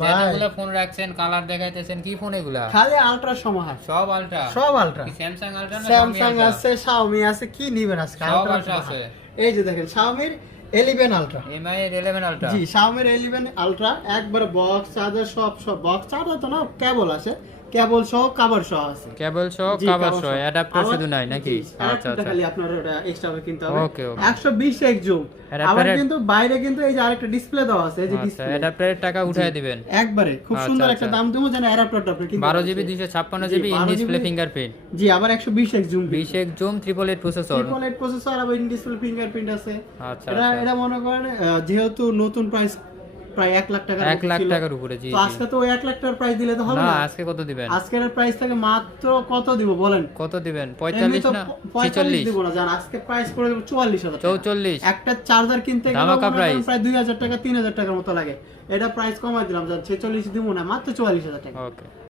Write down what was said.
যেগুলো ফোন রাখছেন কালার দেখাইতেছেন কি ফোন এগুলা? খালি আলট্রা সমাহার, সব আলট্রা, সব আলট্রা। স্যামসাং আলট্রা না স্যামসাং Xiaomi আছে, Xiaomi আছে, কি নিবেন আজকে? সব আলট্রা আলট্রা আছে। এই যে দেখেন Xiaomi 11 আলট্রা, MI এর 11 আলট্রা। জি Xiaomi 11 আলট্রা, একবারে বক্স চার্জার সব বক্স চার্জার তো না, কেবল আছে, কেবল সহ কভার সহ আছে, কেবল সহ জি, কভার cover সহ, সহ। অ্যাডাপ্টার আবার- শুধু নাই নাকি? জি, আচ্ছা adapter আচ্ছা, খালি আপনার ওটা এক্সট্রা ভাবে কিনতে হবে। ওকে, ওকে। 120 জুম। Adapter আবার এর- কিন্তু বাইরে কিন্তু এই যে আরেকটা ডিসপ্লে দেওয়া আছে, এই যে আচ্ছা, ডিসপ্লে, অ্যাডাপ্টারের টাকা উঠায় দিবেন। একবারে খুব আচ্ছা, সুন্দর আচ্ছা। একটা দাম দেবো, যেন অ্যাডাপ্টারটা আপনি কিনতে 12 পারেন। GB 256 G, GB in 12 display GB fingerprint, G, আবার 120 zoom, 20 zoom 888 processor. Triple eight processor, আবার ইন ডিসপ্লে ফিঙ্গারপ্রিন্ট আছে। আচ্ছা, এটা আচ্ছা। এটা মনে করেন যেহেতু নতুন প্রাইস প্রায় 1 লাখ টাকার 1 লাখ ছিল, টাকার উপরে, জি তো আজকে তো ওই 1 লাখ টাকার প্রাইস দিলে তো হবে না, না। আজকে কত দিবেন? আজকের প্রাইস থেকে মাত্র কত দিব বলেন? কত দিবেন? এমনি 45 তো না 45 46? দিব না, জান আজকে প্রাইস করে দেব 44,000 টাকা। 44? একটা চার্জার কিনতে গেলে ধামাকা প্রাইস। প্রায় 2000 টাকা 3000 টাকার মতো লাগে, এটা প্রাইস কমাই দিলাম, জান 46 দিব না, মাত্র 44,000 টাকা। ওকে।